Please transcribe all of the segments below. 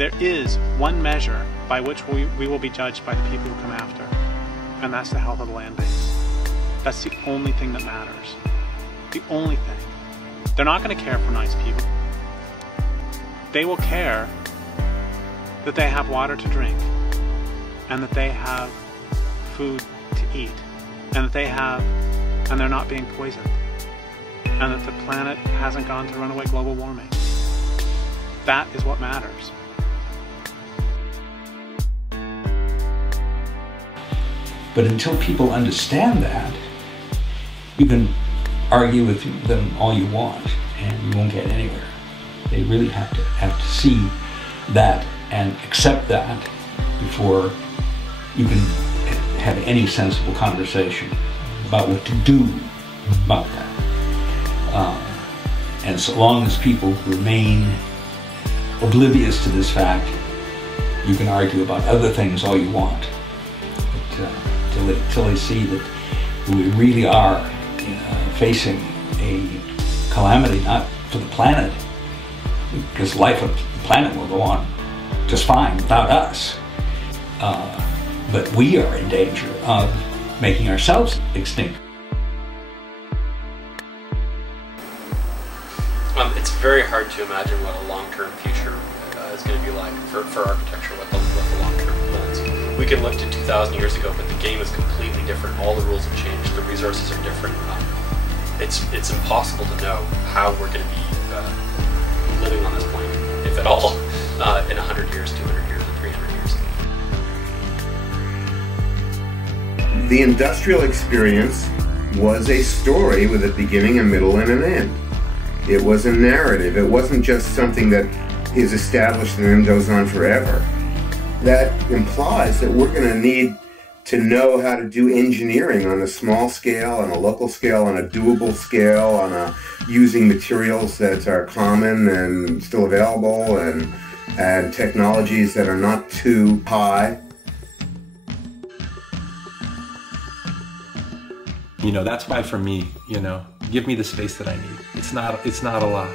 There is one measure by which we will be judged by the people who come after, and that's the health of the land base. That's the only thing that matters. The only thing. They're not going to care for nice people. They will care that they have water to drink, and that they have food to eat, and that they're not being poisoned, and that the planet hasn't gone to runaway global warming. That is what matters. But until people understand that, you can argue with them all you want, and you won't get anywhere. They really have to see that and accept that before you can have any sensible conversation about what to do about that. And so long as people remain oblivious to this fact, you can argue about other things all you want. But till they see that we really are facing a calamity, not for the planet, because life on the planet will go on just fine without us. But we are in danger of making ourselves extinct. It's very hard to imagine what a long-term future is going to be like for architecture, what the long-term plans. We can look to 2,000 years ago, but the game is completely different. All the rules have changed. The resources are different. It's impossible to know how we're going to be living on this planet, if at all, in 100 years, 200 years, or 300 years. The industrial experience was a story with a beginning, a middle, and an end. It was a narrative. It wasn't just something that is established and then goes on forever. That implies that we're going to need to know how to do engineering on a small scale, on a local scale, on a doable scale, on using materials that are common and still available, and technologies that are not too high. That's why for me, give me the space that I need. It's not a lot.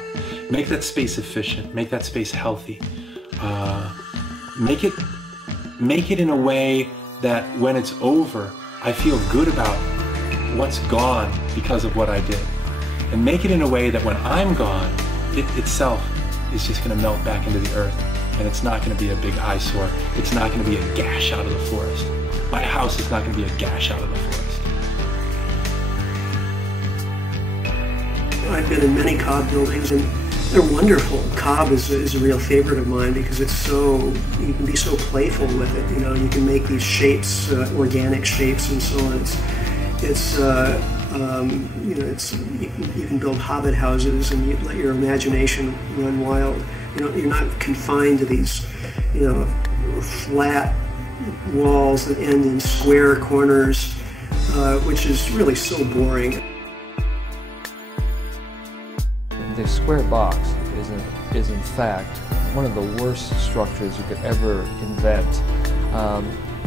Make that space efficient. Make that space healthy. Make it in a way that when it's over, I feel good about what's gone because of what I did. And make it in a way that when I'm gone, it itself is just going to melt back into the earth. And it's not going to be a big eyesore. It's not going to be a gash out of the forest. My house is not going to be a gash out of the forest. I've been in many cob buildings, and they're wonderful. Cob is a real favorite of mine because you can be so playful with it. You can make these shapes, organic shapes, and so on. You can build hobbit houses, and you let your imagination run wild. You're not confined to these, flat walls that end in square corners, which is really so boring. The square box is in fact one of the worst structures you could ever invent.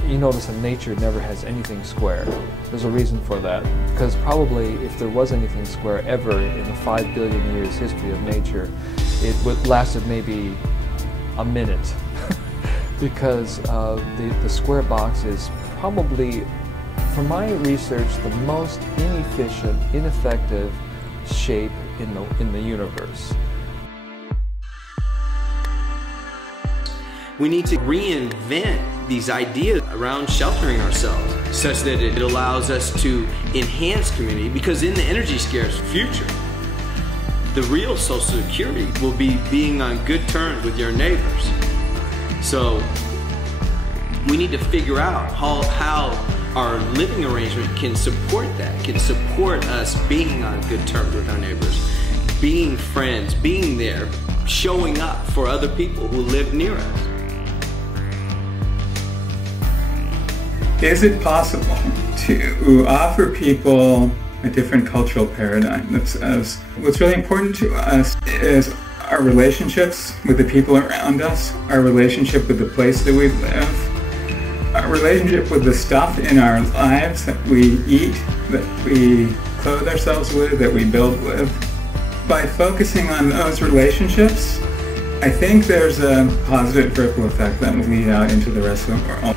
You notice that nature never has anything square. There's a reason for that, because probably if there was anything square ever in the 5 billion years history of nature, it would lasted maybe a minute, because the square box is probably, from my research, the most inefficient, ineffective shape in the universe. We need to reinvent these ideas around sheltering ourselves such that it allows us to enhance community, because in the energy scarce future, the real social security will be being on good terms with your neighbors. So we need to figure out how our living arrangement can support that, can support us being on good terms with our neighbors, being friends, being there, showing up for other people who live near us. Is it possible to offer people a different cultural paradigm? What's really important to us is our relationships with the people around us, our relationship with the place that we live, our relationship with the stuff in our lives that we eat, that we clothe ourselves with, that we build with. By focusing on those relationships, I think there's a positive ripple effect that will lead out into the rest of the world.